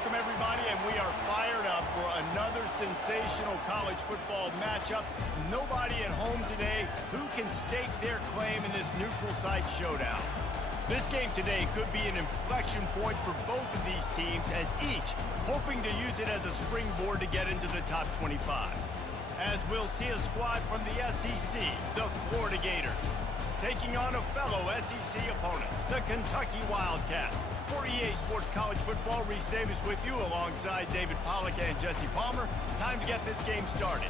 Welcome, everybody, and we are fired up for another sensational college football matchup. Nobody at home today who can stake their claim in this neutral site showdown. This game today could be an inflection point for both of these teams, as each hoping to use it as a springboard to get into the top 25. As we'll see a squad from the SEC, the Florida Gators, taking on a fellow SEC opponent, the Kentucky Wildcats. For EA Sports College Football, Reese Davis with you alongside David Pollack and Jesse Palmer. Time to get this game started.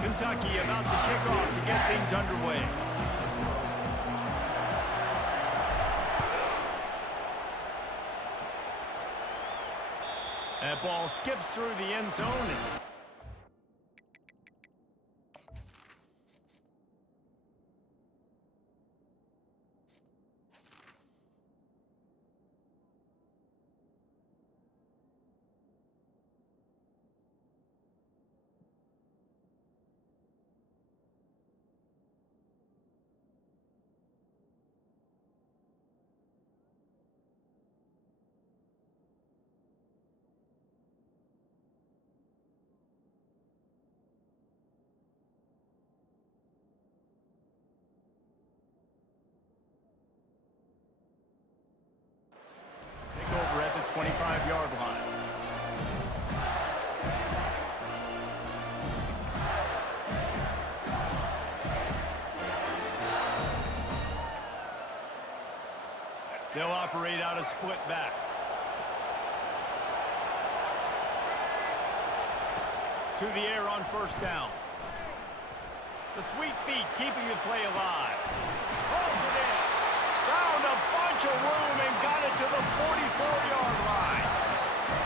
Kentucky about to kick off to get things underway. That ball skips through the end zone. Over at the 25-yard line. They'll operate out of split backs. To the air on first down. The sweet feet keeping the play alive. Holds it in. Found a bunch of room and got it to the 44-yard line.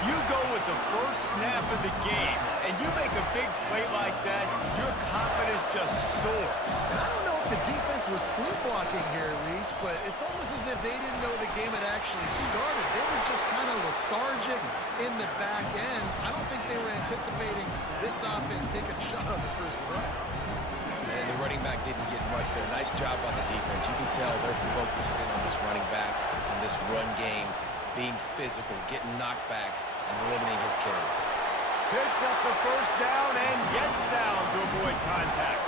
You go with the first snap of the game, and you make a big play like that, your confidence just soars. And I don't know if the defense was sleepwalking here, Reese, but it's almost as if they didn't know the game had actually started. They were just kind of lethargic in the back end. I don't think they were anticipating this offense taking a shot on the first play. And the running back didn't get much there. Nice job on the defense. You can tell they're focused in on this running back, on this run game, being physical, getting knockbacks, and limiting his carries. Picks up the first down and gets down to avoid contact.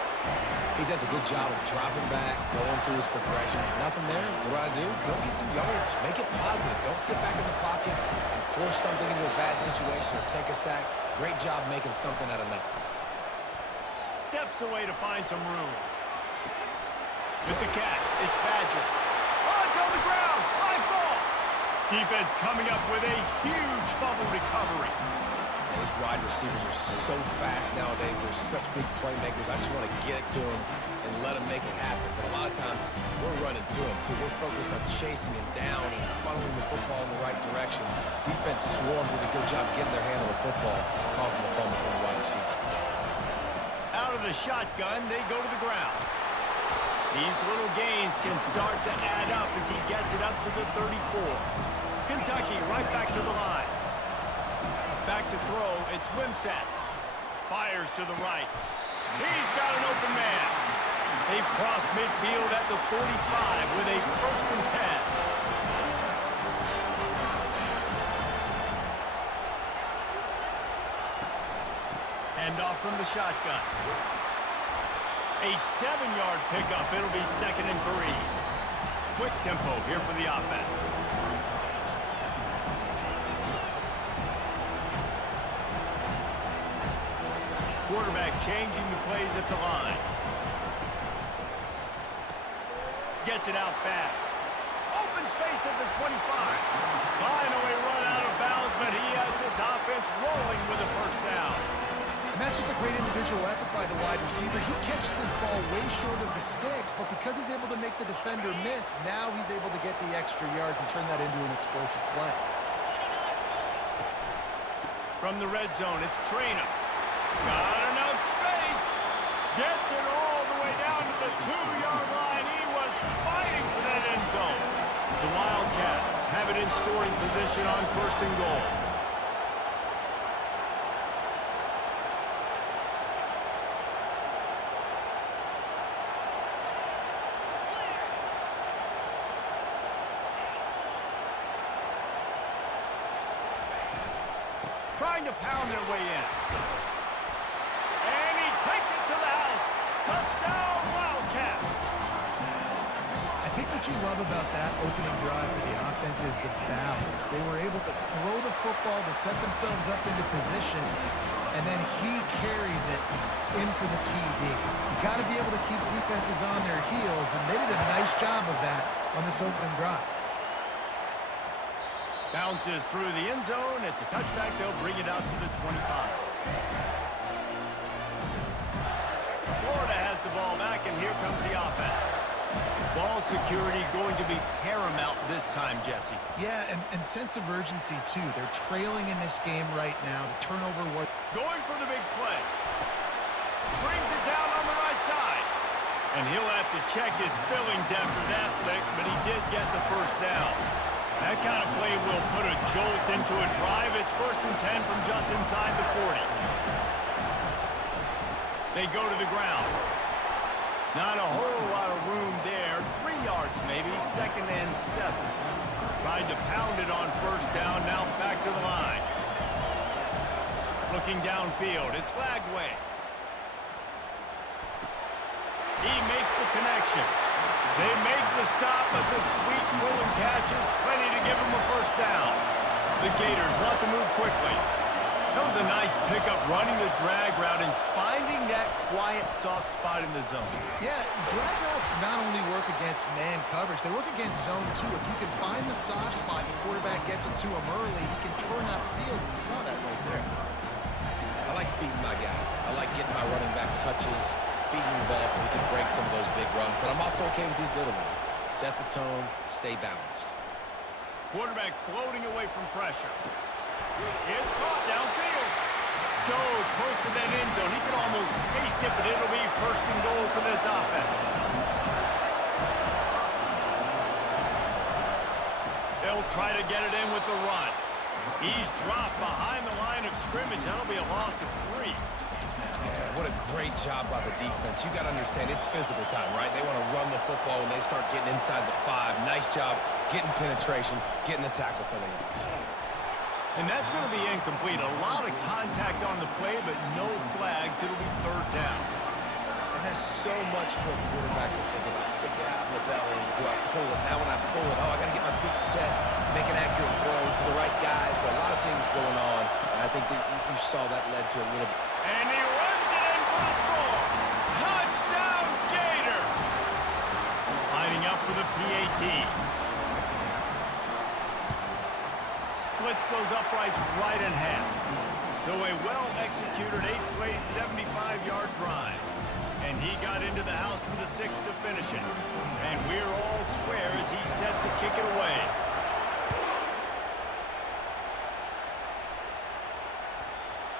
He does a good job of dropping back, going through his progressions. Nothing there. What do? Go get some yardage. Make it positive. Don't sit back in the pocket and force something into a bad situation or take a sack. Great job making something out of nothing. Steps away to find some room. With the catch, it's Badger. Oh, it's on the ground. Live ball. Defense coming up with a huge fumble recovery. Those wide receivers are so fast nowadays. They're such big playmakers. I just want to get it to them and let them make it happen. But a lot of times, we're running to them, too. We're focused on chasing him down and funneling the football in the right direction. Defense swarmed, did a good job getting their hand on the football, causing the fumble from the wide receiver. Out of the shotgun, they go to the ground. These little gains can start to add up as he gets it up to the 34. Kentucky right back to the line. Back to throw, it's Wimsatt. Fires to the right. He's got an open man. They cross midfield at the 45 with a 1st and 10. Hand off from the shotgun. A 7-yard pickup. It'll be 2nd and 3. Quick tempo here for the offense. Quarterback changing the plays at the line. Gets it out fast. Open space at the 25. Finally run out of bounds, but he has this offense rolling with a 1st down. And that's just a great individual effort by the wide receiver. He catches this ball way short of the sticks, but because he's able to make the defender miss, now he's able to get the extra yards and turn that into an explosive play. From the red zone, it's Traynor. Got enough space. Gets it all the way down to the 2-yard line. He was fighting for that end zone. The Wildcats have it in scoring position on 1st and goal. Trying to pound their way in. And he takes it to the house. Touchdown, Wildcats. I think what you love about that opening drive for the offense is the balance. They were able to throw the football to set themselves up into position, and then he carries it in for the TD. You got to be able to keep defenses on their heels, and they did a nice job of that on this opening drive. Bounces through the end zone. It's a touchback. They'll bring it out to the 25. Florida has the ball back, and here comes the offense. Ball security going to be paramount this time, Jesse. Yeah, and sense of urgency, too. They're trailing in this game right now. The turnover was... Going for the big play. Brings it down on the right side. And he'll have to check his fillings after that lick, but he did get the first down. That kind of play will put a jolt into a drive. It's 1st and 10 from just inside the 40. They go to the ground. Not a whole lot of room there. 3 yards maybe, 2nd and 7. Tried to pound it on 1st down, now back to the line. Looking downfield, it's Flagway. He makes the connection. They make the stop, but the sweet rolling catch is plenty to give him a 1st down. The Gators want to move quickly. That was a nice pickup, running the drag route and finding that quiet, soft spot in the zone. Yeah, drag routes not only work against man coverage, they work against zone, too. If you can find the soft spot, the quarterback gets it to him early, he can turn upfield, and you saw that right there. I like feeding my guy. I like getting my running back touches, feeding the ball so he can break some of those big runs. But I'm also okay with these little ones. Set the tone, stay balanced. Quarterback floating away from pressure. It's caught downfield. So close to that end zone. He can almost taste it, but it'll be 1st and goal for this offense. They'll try to get it in with the run. He's dropped behind the line of scrimmage. That'll be a loss of 3. Yeah, what a great job by the defense. You got to understand, it's physical time, right? They want to run the football when they start getting inside the 5. Nice job getting penetration, getting the tackle for the loss. And that's going to be incomplete. A lot of contact on the play, but no flags. It'll be 3rd down. And there's so much for a quarterback to think about. Stick it out in the belly. Do I pull it? Now when I pull it, I got to get my feet set, make an accurate throw to the right guy. So a lot of things going on. And I think that you saw that led to a little bit. And he runs it in for the score. Touchdown, Gator. Lining up for the PAT. Splits those uprights right in half. So a well-executed 8-play, 75-yard drive. And he got into the house from the 6 to finish it. And we're all square as he's set to kick it away.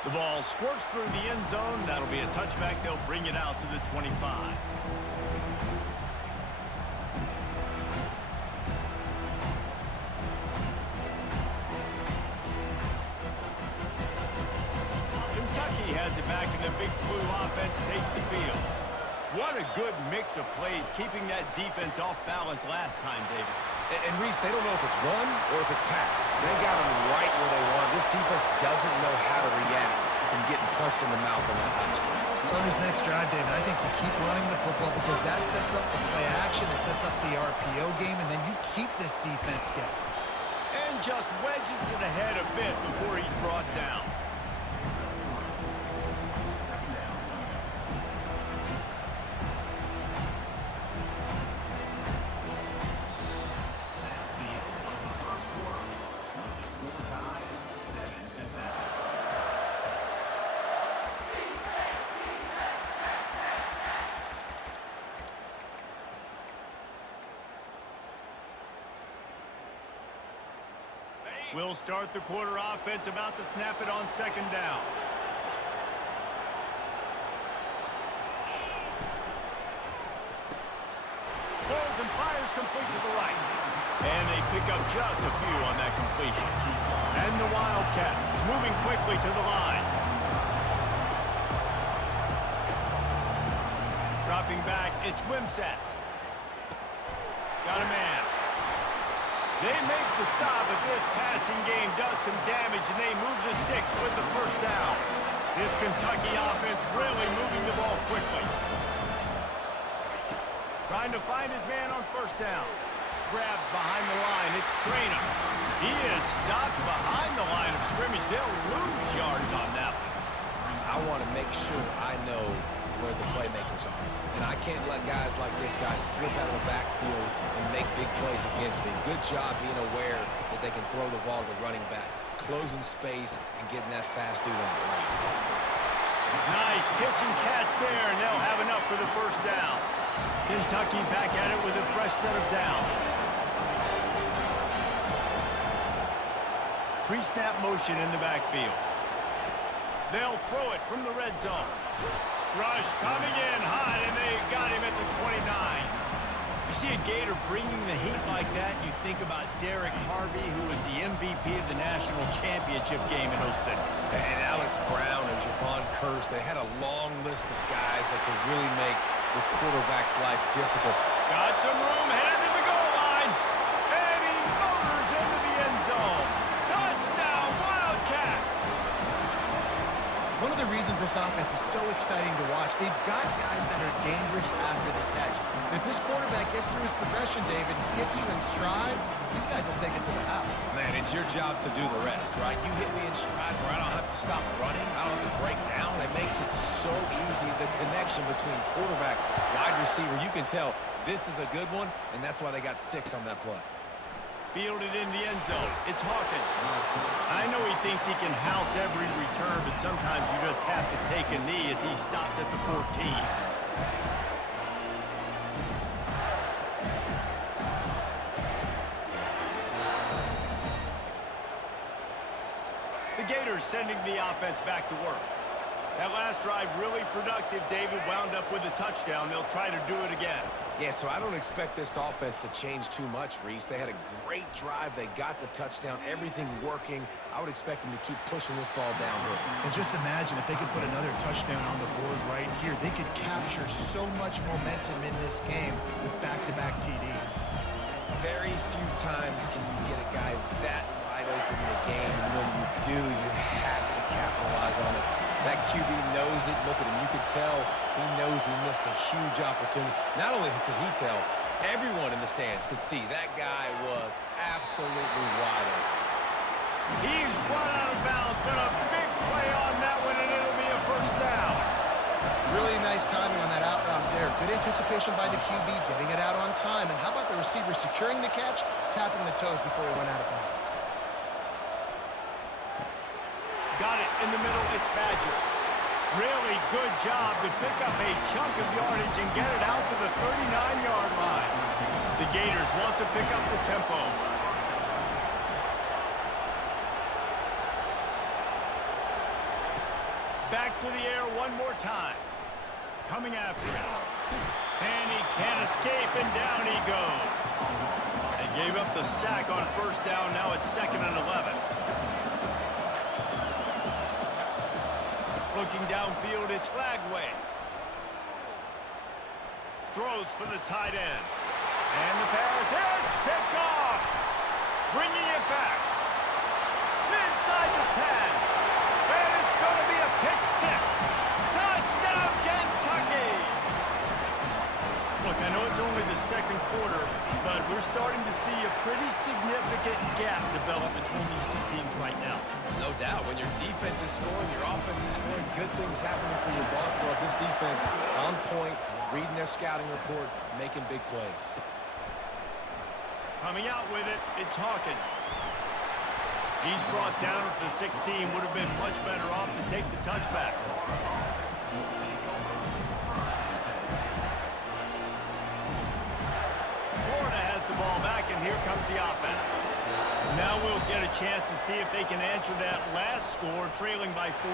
The ball squirts through the end zone. That'll be a touchback. They'll bring it out to the 25. Has it back, and the big blue offense takes the field. What a good mix of plays, keeping that defense off balance last time, David. And Reese, they don't know if it's run or if it's pass. They got them right where they want. This defense doesn't know how to react from getting punched in the mouth on that last drive. So on this next drive, David, I think you keep running the football because that sets up the play action, it sets up the RPO game, and then you keep this defense guessing. And just wedges it ahead a bit before he's brought down. We'll start the quarter offense, about to snap it on 2nd down. complete to the right. And they pick up just a few on that completion. And the Wildcats moving quickly to the line. Dropping back, it's Wimsatt. Got a man. They make the stop, but this passing game does some damage, and they move the sticks with the first down. This Kentucky offense really moving the ball quickly. Trying to find his man on first down. Grabbed behind the line. It's Traynor. He is stopped behind the line of scrimmage. They'll lose yards on that one. I want to make sure I know where the playmakers are. And I can't let guys like this guy slip out of the backfield and make big plays against me. Good job being aware that they can throw the ball to the running back, closing space and getting that fast dude on the ground. Nice pitch and catch there, and they'll have enough for the first down. Kentucky back at it with a fresh set of downs. Pre-snap motion in the backfield. They'll throw it from the red zone. Rush coming in hot, and they got him at the 29. You see a Gator bringing the heat like that, you think about Derek Harvey, who was the MVP of the national championship game in 06. And Alex Brown and Javon Curse, they had a long list of guys that could really make the quarterback's life difficult. Got some room, headed to the goal line, and he motors into the end zone. Touchdown, Wildcats! One of the reasons this offense is so exciting to watch, they've got guys that are dangerous after the catch. And if this quarterback gets through his progression, David, gets you in stride, these guys will take it to the house. Man, it's your job to do the rest, right? You hit me in stride where I don't have to stop running. I don't have to break down. It makes it so easy. The connection between quarterback, wide receiver, you can tell this is a good one, and that's why they got 6 on that play. Fielded in the end zone. It's Hawkins. I know he thinks he can house every return, but sometimes you just have to take a knee as he stopped at the 14. The Gators sending the offense back to work. That last drive really productive. David wound up with a touchdown. They'll try to do it again. Yeah, so I don't expect this offense to change too much, Reese. They had a great drive. They got the touchdown. Everything working. I would expect them to keep pushing this ball downhill. And just imagine if they could put another touchdown on the board right here. They could capture so much momentum in this game with back-to-back TDs. Very few times can you get a guy that wide open in the game, and when you do, you have to capitalize on it. That QB knows it. Look at him. You could tell he knows he missed a huge opportunity. Not only could he tell, everyone in the stands could see that guy was absolutely wide open. He's run out of bounds, but a big play on that one, and it'll be a first down. Really nice timing on that out route there. Good anticipation by the QB, getting it out on time. And how about the receiver securing the catch, tapping the toes before he went out of bounds? Got it in the middle. It's Badger. Really good job to pick up a chunk of yardage and get it out to the 39-yard line. The Gators want to pick up the tempo. Back to the air one more time. Coming after him. And he can't escape, and down he goes. They gave up the sack on first down. Now it's 2nd and 11. Looking downfield, it's Flagway. Throws for the tight end. And the pass hits, picked off. Bringing it back. Inside the 10. And it's going to be a pick 6. Touchdown, Kentucky! Look, I know it's only the second quarter, but we're starting to see a pretty significant gap develop between these two teams right now. No doubt. When your defense is scoring, your offense is scoring, good things happening for your ball club. This defense on point, reading their scouting report, making big plays. Coming out with it, it's Hawkins. He's brought down at the 16. Would have been much better off to take the touchback. Florida has the ball back, and here comes the offense. Now we'll get a chance to see if they can answer that last score, trailing by 14,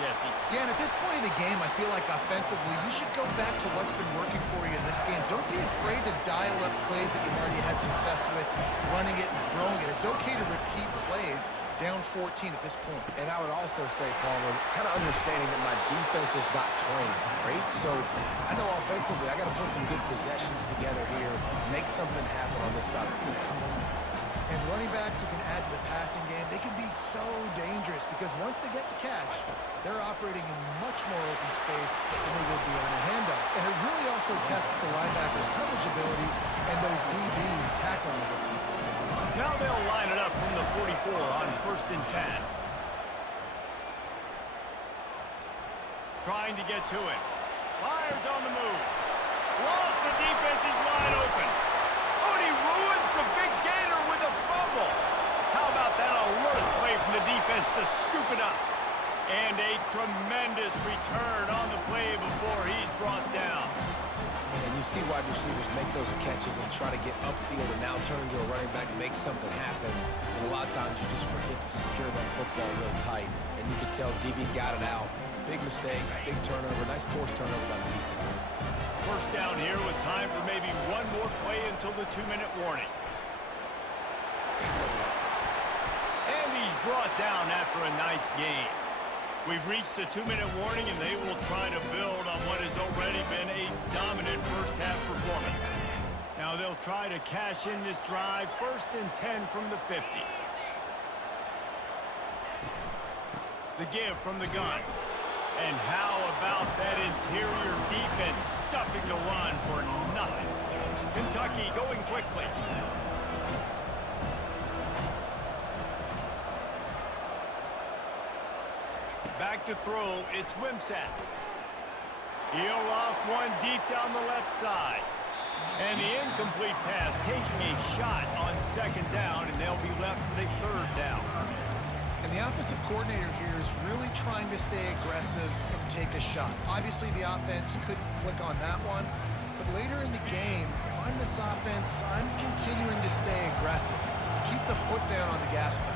Jesse. Yeah, and at this point of the game, I feel like offensively, you should go back to what's been working for you in this game. Don't be afraid to dial up plays that you've already had success with, running it and throwing it. It's okay to repeat plays down 14 at this point. And I would also say, Palmer, kind of understanding that my defense is not playing great. So I know offensively I got to put some good possessions together here, make something happen on this side of the football. And running backs who can add to the passing game, they can be so dangerous because once they get the catch, they're operating in much more open space than they would be on a handoff. And it really also tests the linebackers' coverage ability and those DBs' tackling ability. Now they'll line it up from the 44 on 1st and 10. Trying to get to it. Lions on the move. Lost, the defense is wide open. Oh, and he ruins the big gainer with a fumble. How about that alert play from the defense to scoop it up? And a tremendous return on the play before he's brought down. And you see wide receivers make those catches and try to get upfield and now turn into a running back and make something happen. And a lot of times you just forget to secure that football real tight. And you can tell DB got it out. Big mistake, big turnover, nice forced turnover by the defense. First down here with time for maybe one more play until the 2-minute warning. And he's brought down after a nice gain. We've reached the 2-minute warning, and they will try to build on what has already been a dominant first-half performance. Now they'll try to cash in this drive, 1st and 10 from the 50. The give from the gun. And how about that interior defense stuffing the run for nothing? Kentucky going quickly. Back to throw, it's Wimsatt. He'll off one deep down the left side. And the incomplete pass taking a shot on 2nd down, and they'll be left with a 3rd down. And the offensive coordinator here is really trying to stay aggressive and take a shot. Obviously, the offense couldn't click on that one. But later in the game, if I'm this offense, I'm continuing to stay aggressive. Keep the foot down on the gas pedal.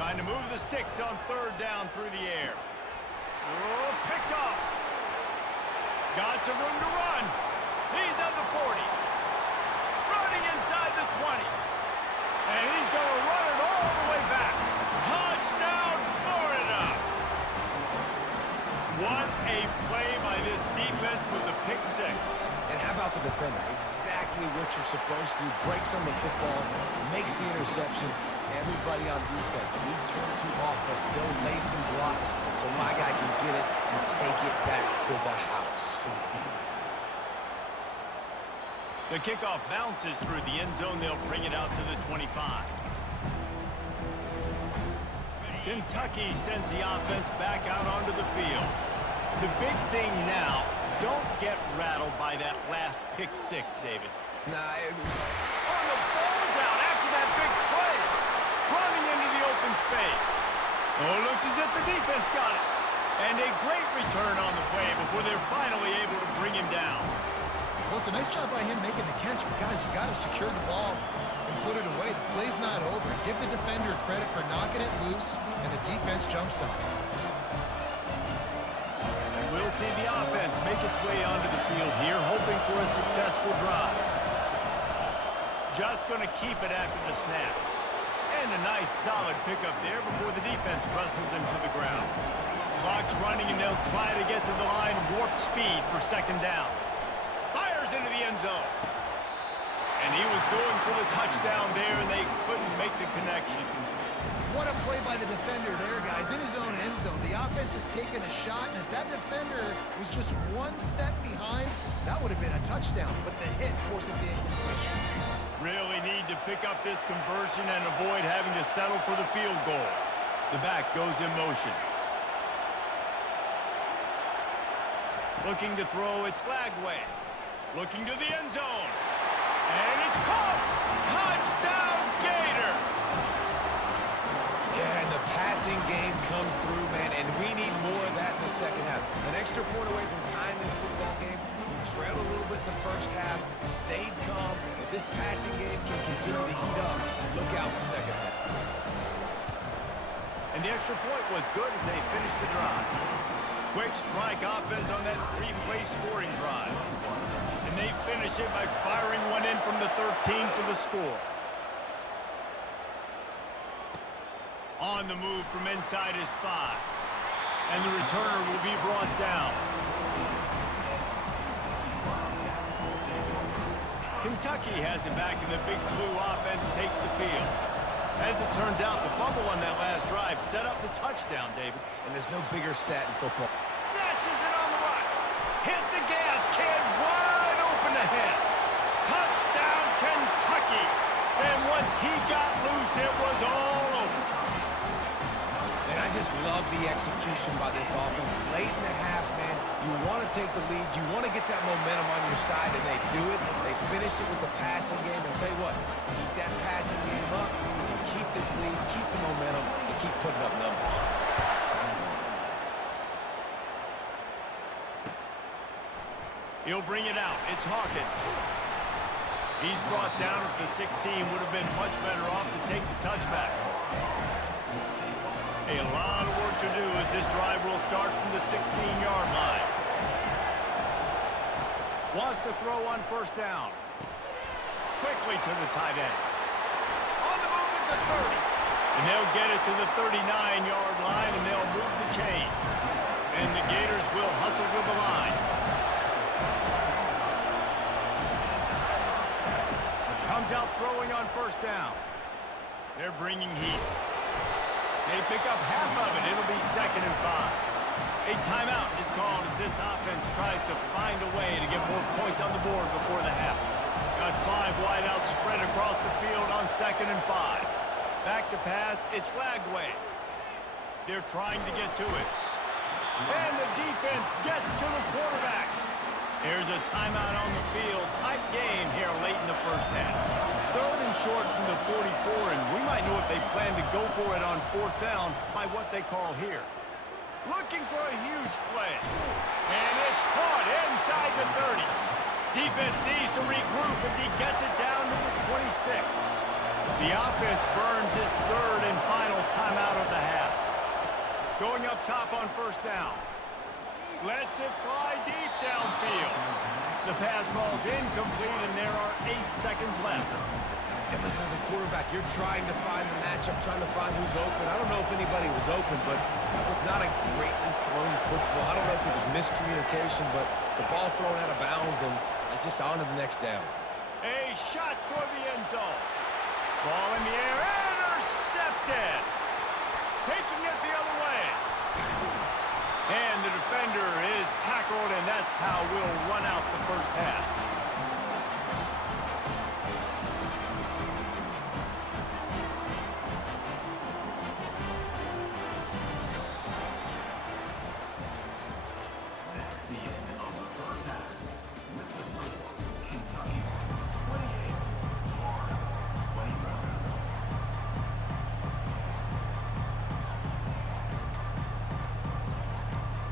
Trying to move the sticks on 3rd down through the air. Oh, picked off. Got some room to run. He's at the 40. Running inside the 20. And he's going to run it all the way back. Touchdown, Florida! What a play by this defense with the pick 6. And how about the defender? Exactly what you're supposed to do. Breaks on the football, makes the interception. Everybody on defense, we turn to offense, go lay some blocks so my guy can get it and take it back to the house. The kickoff bounces through the end zone. They'll bring it out to the 25. Kentucky sends the offense back out onto the field. The big thing now, don't get rattled by that last pick 6, David. Nah, Oh, the ball's out after that big play. Running into the open space. Oh, it looks as if the defense got it. And a great return on the play before they're finally able to bring him down. Well, it's a nice job by him making the catch, but guys, you got to secure the ball and put it away. The play's not over. Give the defender credit for knocking it loose, and the defense jumps on it. And we'll see the offense make its way onto the field here, hoping for a successful drive. Just going to keep it after the snap. And a nice solid pickup there before the defense wrestles him to the ground. Clock's running, and they'll try to get to the line warp speed for 2nd down. Fires into the end zone. And he was going for the touchdown there, and they couldn't make the connection. What a play by the defender there, guys. In his own end zone, the offense has taken a shot, and if that defender was just one step behind, that would have been a touchdown. But the hit forces the incompletion. Really need to pick up this conversion and avoid having to settle for the field goal. The back goes in motion. Looking to throw, it's Lagway. Looking to the end zone. And it's caught! Touchdown, Gators! Yeah, and the passing game comes through, man, and we need more of that in the 2nd half. An extra point away from tying this football game. We trailed a little bit in the 1st half, stayed calm. If this passing game can continue to heat up, And the extra point was good as they finished the drive. Quick strike offense on that three-play scoring drive. And they finish it by firing one in from the 13 for the score. On the move from inside his 5. And the returner will be brought down. Kentucky has it back, and the Big Blue offense takes the field. As it turns out, the fumble on that last drive set up the touchdown, David. And there's no bigger stat in football. Snatches it on the right. Hit the gas, kid. Wide open ahead. Touchdown, Kentucky. And once he got loose, it was all over. And I just love the execution by this offense. Late in the half, man, you want to take the lead. You want to get that momentum on your side, and they do it. They finish it with the passing game. And I'll tell you what, keep that passing game up. Keep this lead, keep the momentum, and keep putting up numbers. He'll bring it out. It's Hawkins. He's brought down at the 16. Would have been much better off to take the touchback. A lot of work to do as this drive will start from the 16-yard line. Wants to throw on first down. Quickly to the tight end. On the move at the 30. And they'll get it to the 39-yard line, and they'll move the chains. And the Gators will hustle with the line. Comes out throwing on first down. They're bringing heat. They pick up half of it. It'll be 2nd and 5. A timeout is called as this offense tries to find a way to get more points on the board before the half. Got 5 wideouts spread across the field on 2nd and 5. Back to pass, it's Lagway. They're trying to get to it. And the defense gets to the quarterback. There's a timeout on the field. Tight game here late in the first half. 3rd and short from the 44, and we might know if they plan to go for it on 4th down by what they call here. Looking for a huge play. And it's caught inside the 30. Defense needs to regroup as he gets it down to the 26. The offense burns his 3rd and final timeout of the half. Going up top on first down. Lets it fly deep downfield. The pass ball's incomplete, and there are 8 seconds left. And listen, as a quarterback, you're trying to find the matchup, trying to find who's open. I don't know if anybody was open, but it was not a greatly thrown football. I don't know if it was miscommunication, but the ball thrown out of bounds, and just on to the next down. A shot for the end zone. Ball in the air, intercepted. Taking it the other way. And the defender is tackled, and that's how we'll run out the first half.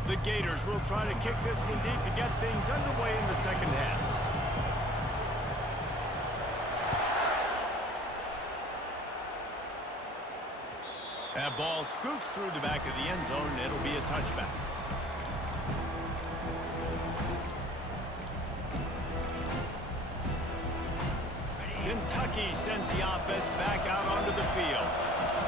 The Gators will try to kick this one deep to get things underway in the second half. That ball scoots through the back of the end zone, and it'll be a touchback. Kentucky sends the offense back out onto the field.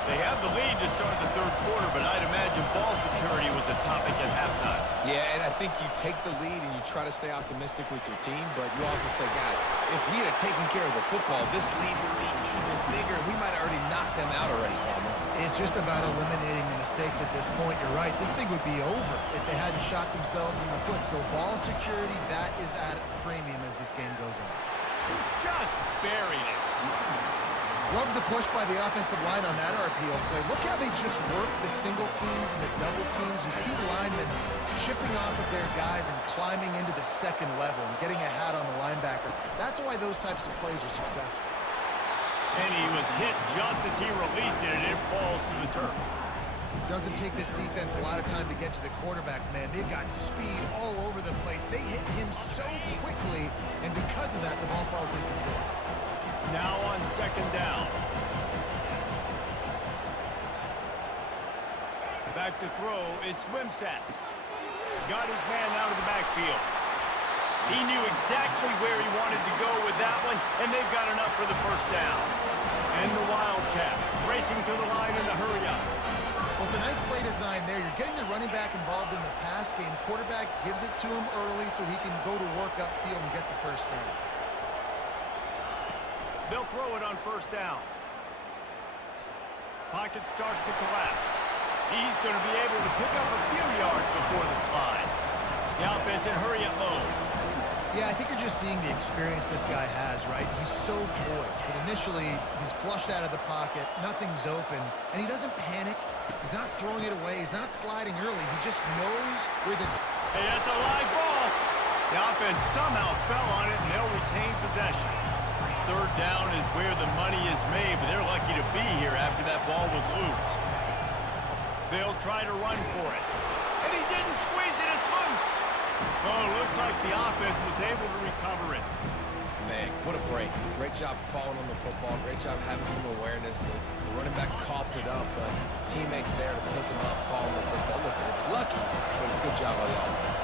They have the lead to start the 3rd quarter, but I'd imagine ball security was a topic at halftime. Yeah, and I think you take the lead and you try to stay optimistic with your team, but you also say, guys, if we had taken care of the football, this lead would be even bigger. We might have already knocked them out already, Cameron. It's just about eliminating the mistakes at this point. You're right. This thing would be over if they hadn't shot themselves in the foot. So ball security, that is at a premium as this game goes on. Just buried it. Love the push by the offensive line on that RPO play. Look how they just work the single teams and the double teams. You see linemen chipping off of their guys and climbing into the 2nd level and getting a hat on the linebacker. That's why those types of plays are successful. And he was hit just as he released it, and it falls to the turf. Doesn't take this defense a lot of time to get to the quarterback, man. They've got speed all over the place. They hit him so quickly, and because of that, the ball falls incomplete. Now on 2nd down. Back to throw, it's Wimsatt. Got his man out of the backfield. He knew exactly where he wanted to go with that one, and they've got enough for the first down. And the Wildcats racing to the line in the hurry-up. Well, it's a nice play design there. You're getting the running back involved in the pass game. Quarterback gives it to him early so he can go to work upfield and get the first down. They'll throw it on first down. Pocket starts to collapse. He's going to be able to pick up a few yards before the slide. The offense in hurry-up mode. Yeah, I think you're just seeing the experience this guy has, right? He's so poised that initially he's flushed out of the pocket, nothing's open, and he doesn't panic. He's not throwing it away. He's not sliding early. He just knows where the... Hey, that's a live ball. The offense somehow fell on it, and they'll retain possession. Third down is where the money is made, but they're lucky to be here after that ball was loose. They'll try to run for it. And he didn't squeeze it. It's loose. Oh, looks like the offense was able to recover it. Man, what a break. Great job falling on the football. Great job having some awareness. The running back coughed it up, but teammates there to pick him up, fall on the football. Listen, it's lucky, but it's a good job by the offense.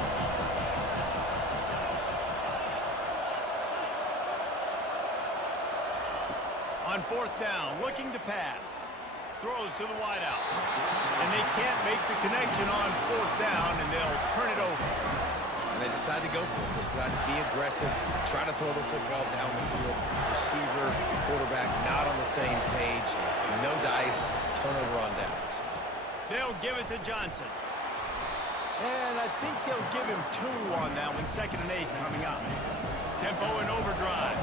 On fourth down, looking to pass. Throws to the wideout. And they can't make the connection on fourth down, and they'll turn it over. And they decide to go for it. They decide to be aggressive, try to throw the football down the field. Receiver, quarterback, not on the same page. No dice, turnover on downs. They'll give it to Johnson. And I think they'll give him 2 on that one. 2nd and 8 coming up. Tempo and overdrive.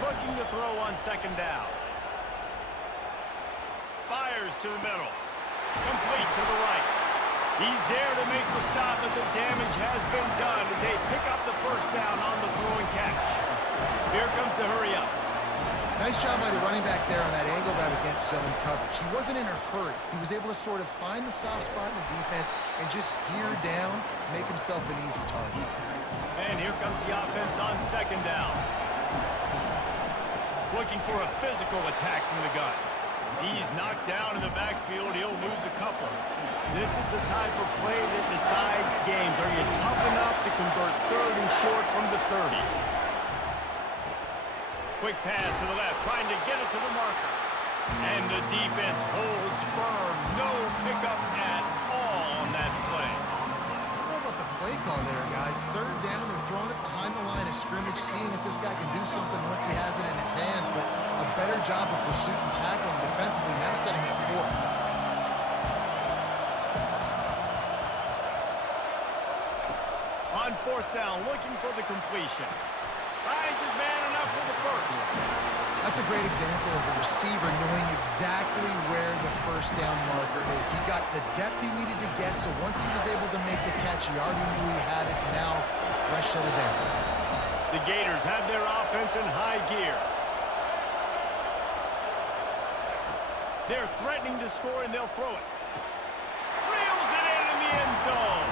Looking to throw on 2nd down. Fires to the middle. Complete to the right. He's there to make the stop, but the damage has been done as they pick up the first down on the throw and catch. Here comes the hurry-up. Nice job by the running back there on that angle route against zone coverage. He wasn't in a hurry. He was able to sort of find the soft spot in the defense and just gear down, make himself an easy target. And here comes the offense on 2nd down. Looking for a physical attack from the gun. He's knocked down in the backfield. He'll lose a couple. This is the type of play that decides games. Are you tough enough to convert 3rd and short from the 30? Quick pass to the left, trying to get it to the marker. And the defense holds firm. No pickup at all on that play. I don't know about the play call there, guys. 3rd down, they're throwing it behind the line of scrimmage, seeing if this guy can do something once he has it in his hands, but a better job of pursuit and tackling defensively, now setting up 4th. On 4th down, looking for the completion. Finds his man enough for the first. That's a great example of the receiver knowing exactly where the first down marker is. He got the depth he needed to get, so once he was able to make the catch, he already knew he had it. Now, a fresh set of downs. The Gators have their offense in high gear. They're threatening to score, and they'll throw it. Reels it in the end zone.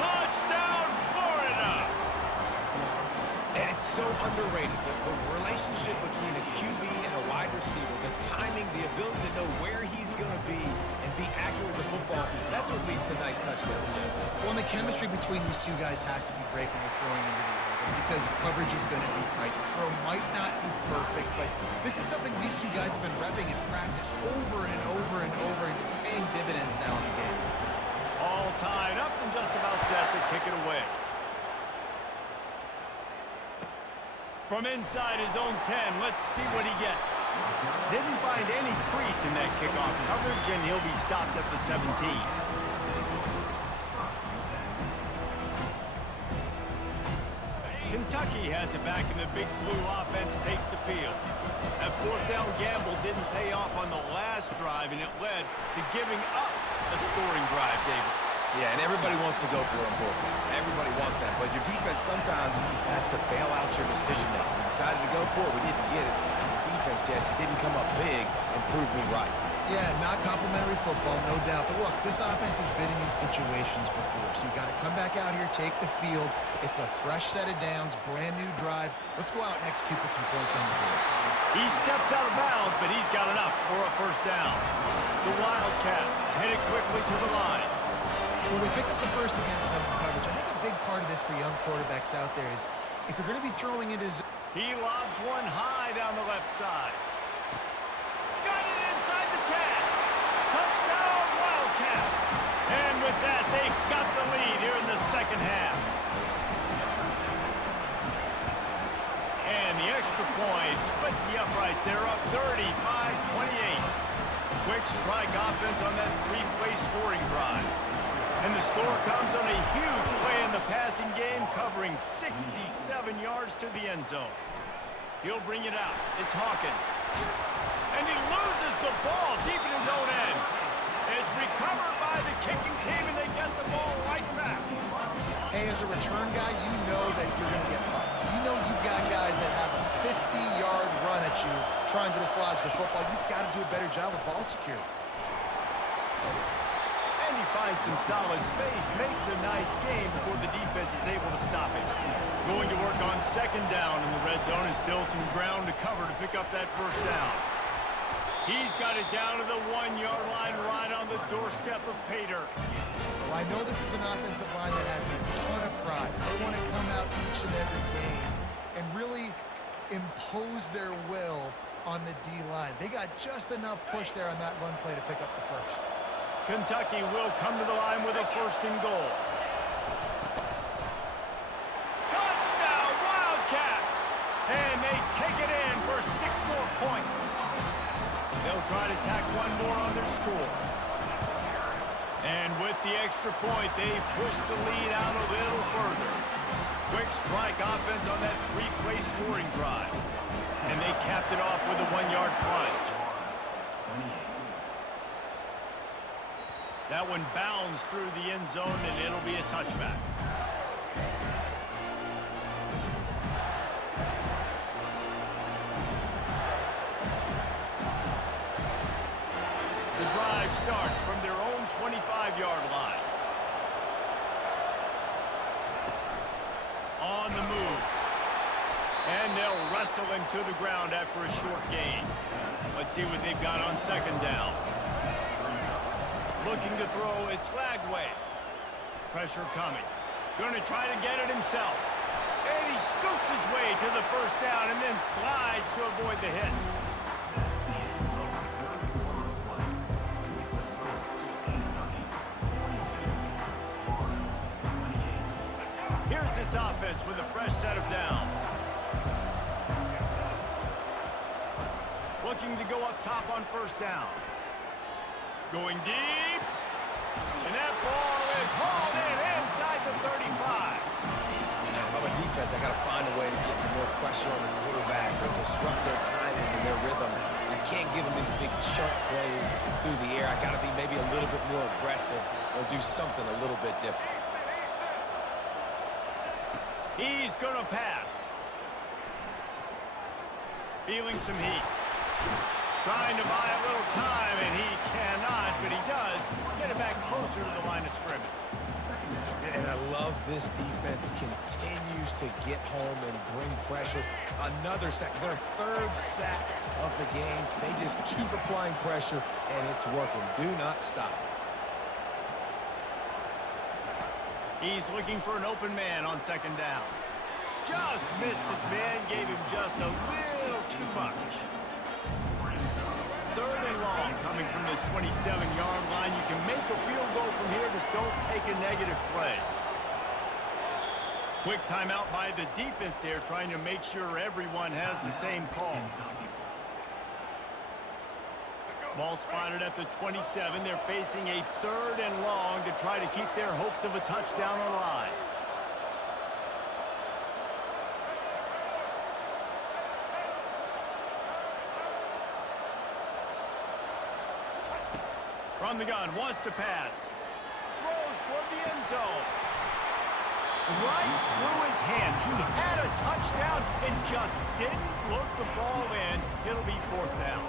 Touchdown, Florida! And it's so underrated. The relationship between a QB and a wide receiver, the timing, the ability to know where he's going to be and be accurate with the football, that's what leads to nice touchdowns, Jesse. Well, and the chemistry between these two guys has to be great when they're throwing into the end zone because coverage is going to be tight. The throw might not be perfect, but this is something these two guys have been repping in practice over and over and over, and it's paying dividends now in the game. All tied up and just about set to kick it away. From inside his own 10, let's see what he gets. Didn't find any crease in that kickoff coverage, and he'll be stopped at the 17. Kentucky has it back, and the Big Blue offense takes the field. That 4th down gamble didn't pay off on the last drive, and it led to giving up a scoring drive, David. Yeah, and everybody wants to go for it on 4th down. Everybody wants that, but your defense sometimes has to bail out your decision-making. We decided to go for it. We didn't get it. And the defense, Jesse, didn't come up big and prove me right. Yeah, not complimentary football, no doubt. But look, this offense has been in these situations before, so you got to come back out here, take the field. It's a fresh set of downs, brand new drive. Let's go out and execute, put some points on the board. He steps out of bounds, but he's got enough for a first down. The Wildcats headed quickly to the line. Well, they pick up the first against zone coverage. I think a big part of this for young quarterbacks out there is if you're going to be throwing it as... He lobs one high down the left side. Got it inside the 10. Touchdown, Wildcats. And with that, they've got the lead here in the second half. And the extra point splits the uprights. They're up 35-28. Quick strike offense on that three-play scoring drive. And the score comes on a huge play in the passing game, covering 67 yards to the end zone. He'll bring it out. It's Hawkins. And he loses the ball deep in his own end. It's recovered by the kicking team, and they get the ball right back. Hey, as a return guy, you know that you're going to get pumped. You know you've got guys that have a 50-yard run at you trying to dislodge the football. You've got to do a better job with ball security. And he finds some solid space, makes a nice game before the defense is able to stop it. Going to work on second down in the red zone, and still some ground to cover to pick up that first down. He's got it down to the 1-yard line, right on the doorstep of Pater. Well, I know this is an offensive line that has a ton of pride. They want to come out each and every game and really impose their will on the D-line. They got just enough push there on that run play to pick up the first. Kentucky will come to the line with a first and goal. Touchdown, Wildcats! And they take it in for 6 more points. They'll try to tack one more on their score. And with the extra point, they push the lead out a little further. Quick strike offense on that three-play scoring drive. And they capped it off with a 1-yard plunge. That one bounds through the end zone, and it'll be a touchback. The drive starts from their own 25-yard line. On the move. And they'll wrestle him to the ground after a short gain. Let's see what they've got on second down. Looking to throw, it's Lagway. Pressure coming. Going to try to get it himself. And he scoots his way to the first down and then slides to avoid the hit. Here's this offense with a fresh set of downs. Looking to go up top on first down. Going deep. And that ball is hauled in inside the 35. Now, if I'm a defense, I got to find a way to get some more pressure on the quarterback or disrupt their timing and their rhythm. I can't give them these big chunk plays through the air. I got to be maybe a little bit more aggressive or do something a little bit different. He's going to pass. Feeling some heat. Trying to buy a little time, and he cannot, but he does get it back closer to the line of scrimmage. And I love this defense continues to get home and bring pressure. Another sack, their third sack of the game. They just keep applying pressure, and it's working. Do not stop. He's looking for an open man on second down. Just missed his man, gave him just a little too much. Third and long coming from the 27-yard line. You can make a field goal from here, just don't take a negative play. Quick timeout by the defense there, trying to make sure everyone has the same call. Ball spotted at the 27. They're facing a third and long to try to keep their hopes of a touchdown alive. From the gun, wants to pass. Throws toward the end zone. Right through his hands. He had a touchdown and just didn't look the ball in. It'll be fourth down.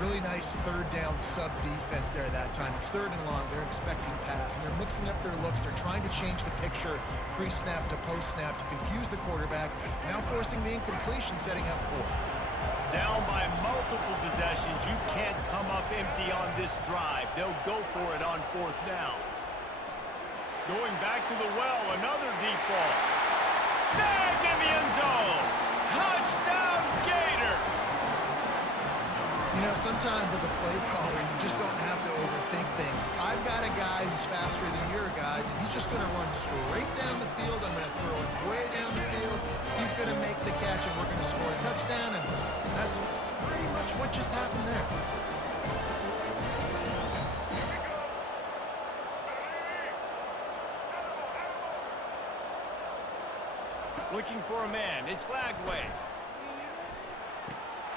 Really nice third down sub defense there that time. It's third and long. They're expecting pass, and they're mixing up their looks. They're trying to change the picture pre-snap to post-snap to confuse the quarterback, now forcing the incompletion, setting up fourth. Down by multiple possessions, you can't come up empty on this drive. They'll go for it on fourth down. Going back to the well, another deep ball. Snagged in the end zone. Touchdown, Gators! You know, sometimes as a play caller, you just don't have to overthink things. I've got a guy who's faster than your guys, and he's just going to run straight down the field. I'm going to throw it way down the field. He's going to make the catch, and we're going to score a touchdown, and that's pretty much what just happened there. Looking for a man. It's Lagway.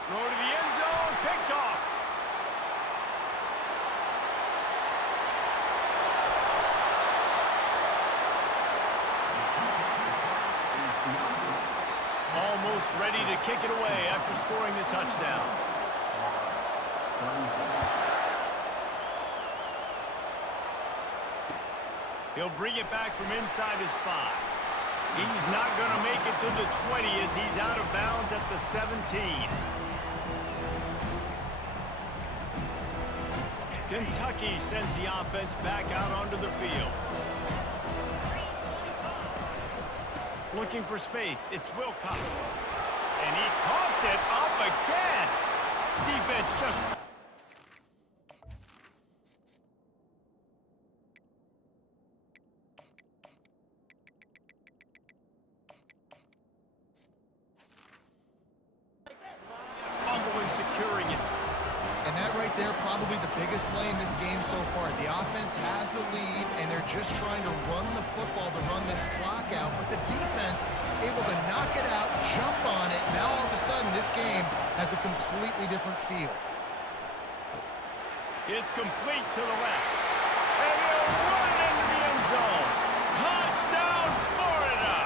Throw to the end zone. Picked off. Almost ready to kick it away after scoring the touchdown. He'll bring it back from inside his 5. He's not going to make it to the 20 as he's out of bounds at the 17. Kentucky sends the offense back out onto the field. Looking for space. It's Wilcox. And he coughs it up again. Defense just... fumbling, securing it. And that right there, probably the biggest play in this game so far. The offense has the lead, and they're just trying to run the football to run this clock out. But the defense able to knock it out, jump on it. Now all of a sudden, this game has a completely different feel. It's complete to the left. And he'll run it into the end zone. Touchdown, Florida!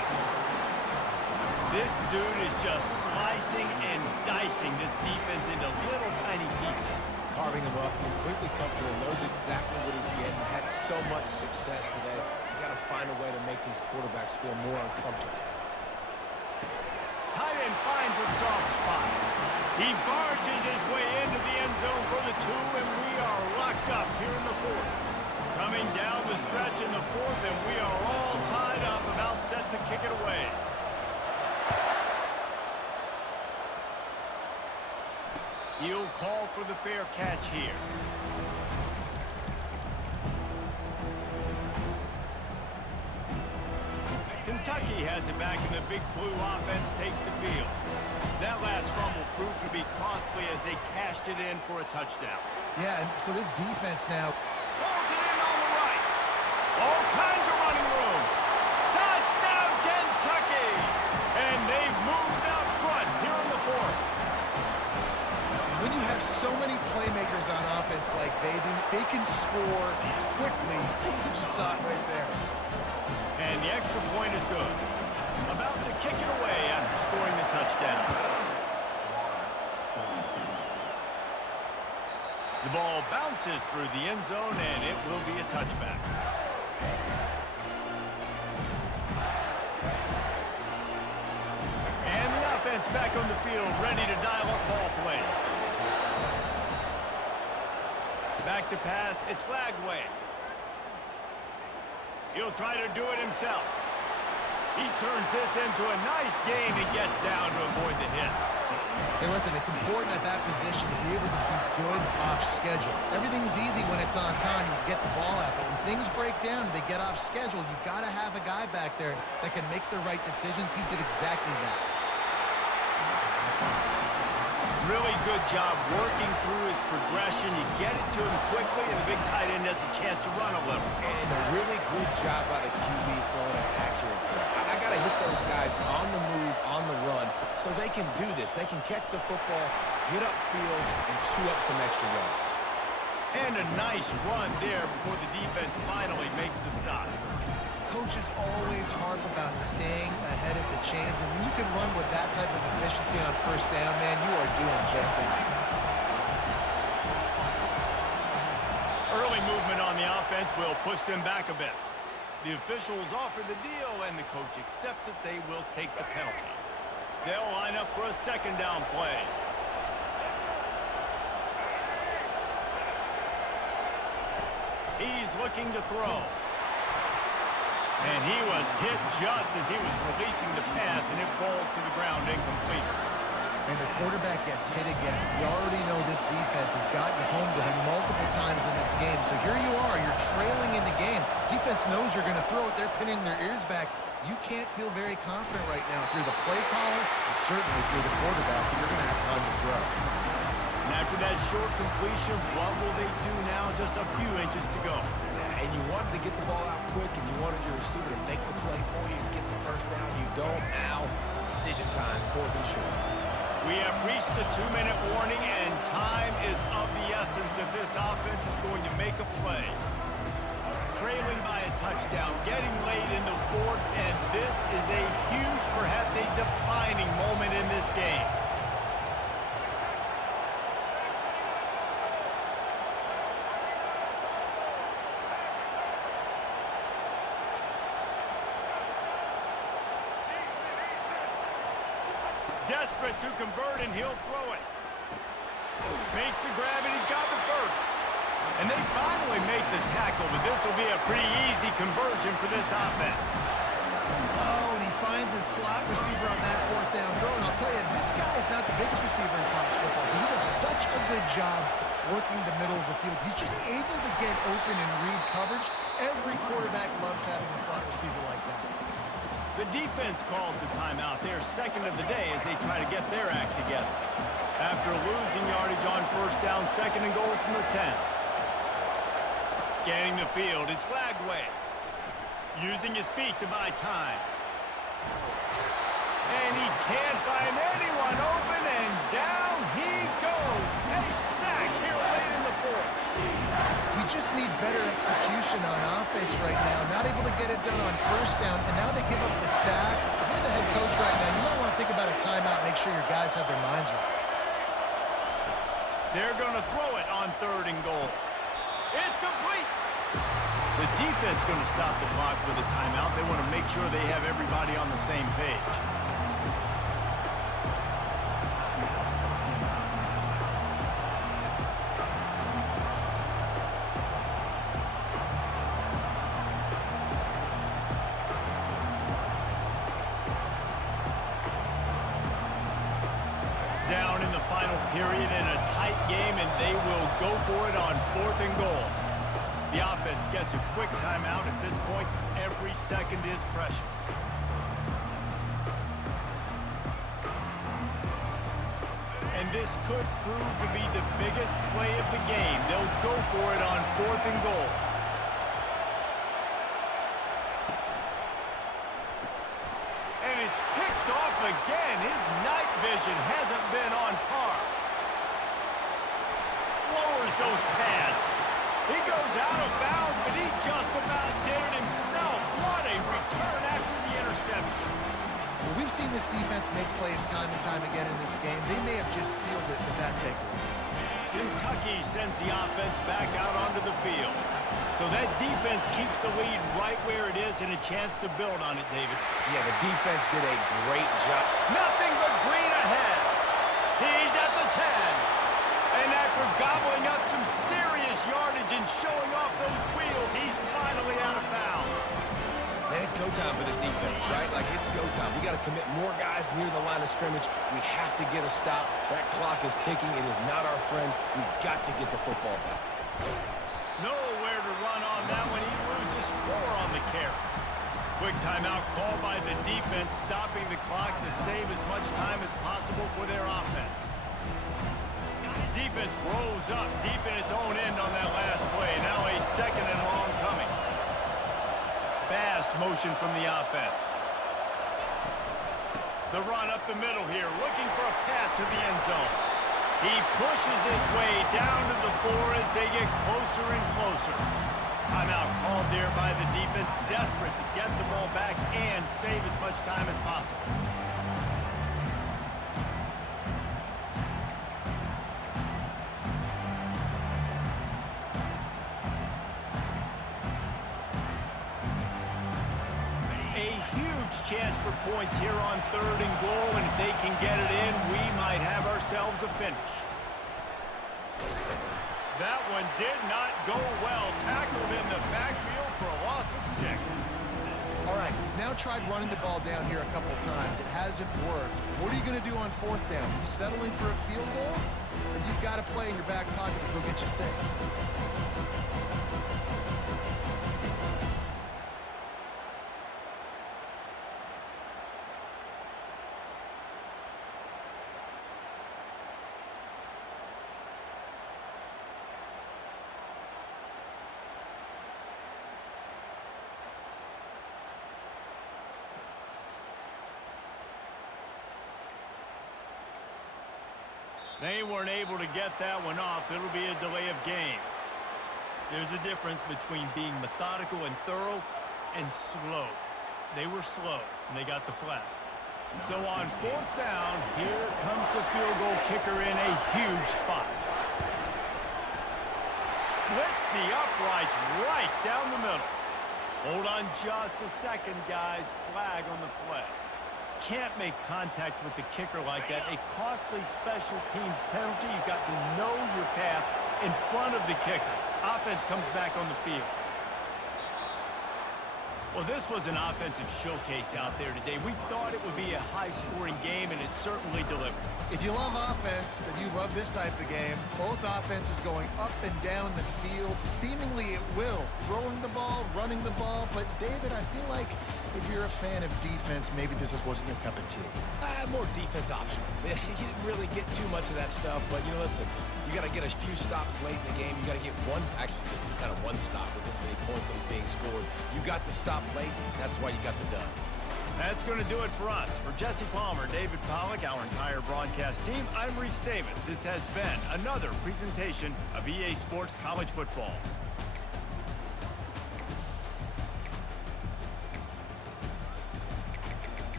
This dude is just slicing and dicing this defense into little tiny pieces. Carving him up, completely comfortable, knows exactly what he's getting, had so much success today. You got to find a way to make these quarterbacks feel more uncomfortable. Tight end finds a soft spot. He barges his way into the end zone for the 2, and we are locked up here in the 4th. Coming down the stretch in the 4th, and we are all tied up, about set to kick it away. He'll call for the fair catch here. Kentucky has it back, and the big blue offense takes the field. That last fumble proved to be costly as they cashed it in for a touchdown. Yeah, and so this defense now... Pulls it in on the right. All kinds of running room. Touchdown, Kentucky! And they've moved out front here in the 4th. When you have so many playmakers on offense like they do, they can score quickly. You just saw it right there. And the extra point is good. About to kick it away after scoring the touchdown. The ball bounces through the end zone, and it will be a touchback. And the offense back on the field, ready to dial up ball plays. Back to pass, it's Lagway. He'll try to do it himself. He turns this into a nice gain and gets down to avoid the hit. Hey, listen, it's important at that position to be able to be good off schedule. Everything's easy when it's on time. You get the ball out. But when things break down, they get off schedule. You've got to have a guy back there that can make the right decisions. He did exactly that. Really good job working through his progression. You get it to him quickly, and the big tight end has a chance to run a little. And a really good job by the QB throwing an accurate throw. I got to hit those guys on the move, on the run, so they can do this. They can catch the football, get upfield, and chew up some extra yards. And a nice run there before the defense finally makes the stop. Coaches always harp about staying ahead of the chains, and when you can run with that type of efficiency on first down, man, you are doing just that. movement on the offense will push them back a bit. The officials offer the deal, and the coach accepts it. They will take the penalty. They'll line up for a second down play. He's looking to throw. And he was hit just as he was releasing the pass, and it falls to the ground incomplete. And the quarterback gets hit again. You already know this defense has gotten home to him multiple times in this game. So here you are, you're trailing in the game. Defense knows you're going to throw it. They're pinning their ears back. You can't feel very confident right now if you're the play caller, and certainly if you're the quarterback, that you're going to have time to throw. And after that short completion, what will they do now? Just a few inches to go. And you wanted to get the ball out quick, and you wanted your receiver to make the play for you and get the first down. You don't. Now, decision time, 4th and short. We have reached the 2-minute warning, and time is of the essence if this offense is going to make a play. Trailing by a touchdown, getting late in the 4th, and this is a huge, perhaps a defining moment in this game. Desperate to convert, and he'll throw it. Makes the grab, and he's got the first. And they finally make the tackle, but this will be a pretty easy conversion for this offense. Oh, and he finds his slot receiver on that 4th down throw. And I'll tell you, this guy is not the biggest receiver in college football, but he does such a good job working the middle of the field. He's just able to get open and read coverage. Every quarterback loves having a slot receiver like that. The defense calls the timeout. They're second of the day as they try to get their act together. After losing yardage on 1st down, 2nd and goal from the 10. Scanning the field, it's Glagway. Using his feet to buy time. And he can't find anyone open, and down he goes. A sack here late in the 4th. We just need better execution on offense right now. Not able to get it done on 1st down, and now they give up the sack. If you're the head coach right now, you might want to think about a timeout, make sure your guys have their minds right. They're going to throw it on 3rd and goal. It's complete. The defense going to stop the clock with a timeout. They want to make sure they have everybody on the same page. Down in the final period in a tight game, and they will go for it on 4th and goal. The offense gets a quick timeout. At this point, every second is precious. And this could prove to be the biggest play of the game. They'll go for it on 4th and goal. And it's picked off again. His night vision hasn't been on par. Lowers those pads. He goes out of bounds, but he just about did it himself. What a return after the interception. Well, we've seen this defense make plays time and time again in this game. They may have just sealed it with that takeaway. Kentucky sends the offense back out onto the field. So that defense keeps the lead right where it is and a chance to build on it, David. Yeah, the defense did a great job. Nothing but green ahead. He's at the 10. And after gobbling up some serious yardage and showing off those wheels, he's finally out of bounds. Man, it's go time for this defense, right? Like, it's go time. We got to commit more guys near the line of scrimmage. We have to get a stop. That clock is ticking. It is not our friend. We've got to get the football back. Nowhere to run on that one. He loses 4 on the carry. Quick timeout called by the defense, stopping the clock to save as much time as possible for their offense. Defense rolls up deep in its own end on that last play. Now a 2nd and long coming. Fast motion from the offense. The run up the middle here, looking for a path to the end zone. He pushes his way down to the 4 as they get closer and closer. Timeout called there by the defense, desperate to get the ball back and save as much time as possible. huge chance for points here on 3rd and goal, and if they can get it in, we might have ourselves a finish. That one did not go well. Tackled in the backfield for a loss of 6. All right, we've now tried running the ball down here a couple times. It hasn't worked. What are you going to do on 4th down? Are you settling for a field goal? Or you've got a play in your back pocket to go get you 6? They weren't able to get that one off. It'll be a delay of game. There's a difference between being methodical and thorough and slow. They were slow, and they got the flag. So on 4th down, here comes the field goal kicker in a huge spot. Splits the uprights right down the middle. Hold on just a second, guys. Flag on the play. Can't make contact with the kicker like that. A costly special teams penalty. You've got to know your path in front of the kicker. Offense comes back on the field. Well, this was an offensive showcase out there today. We thought it would be a high-scoring game, and it certainly delivered. If you love offense, then you love this type of game. Both offenses going up and down the field, seemingly at will. Throwing the ball, running the ball. But, David, I feel like if you're a fan of defense, maybe this wasn't your cup of tea. More defense optional. You didn't really get too much of that stuff, but, listen, you got to get a few stops late in the game. You got to get just kind of one stop with this many points that was being scored. You got the stop late. That's why you got the dub. That's going to do it for us. For Jesse Palmer, David Pollack, our entire broadcast team, I'm Reese Davis. This has been another presentation of EA Sports College Football.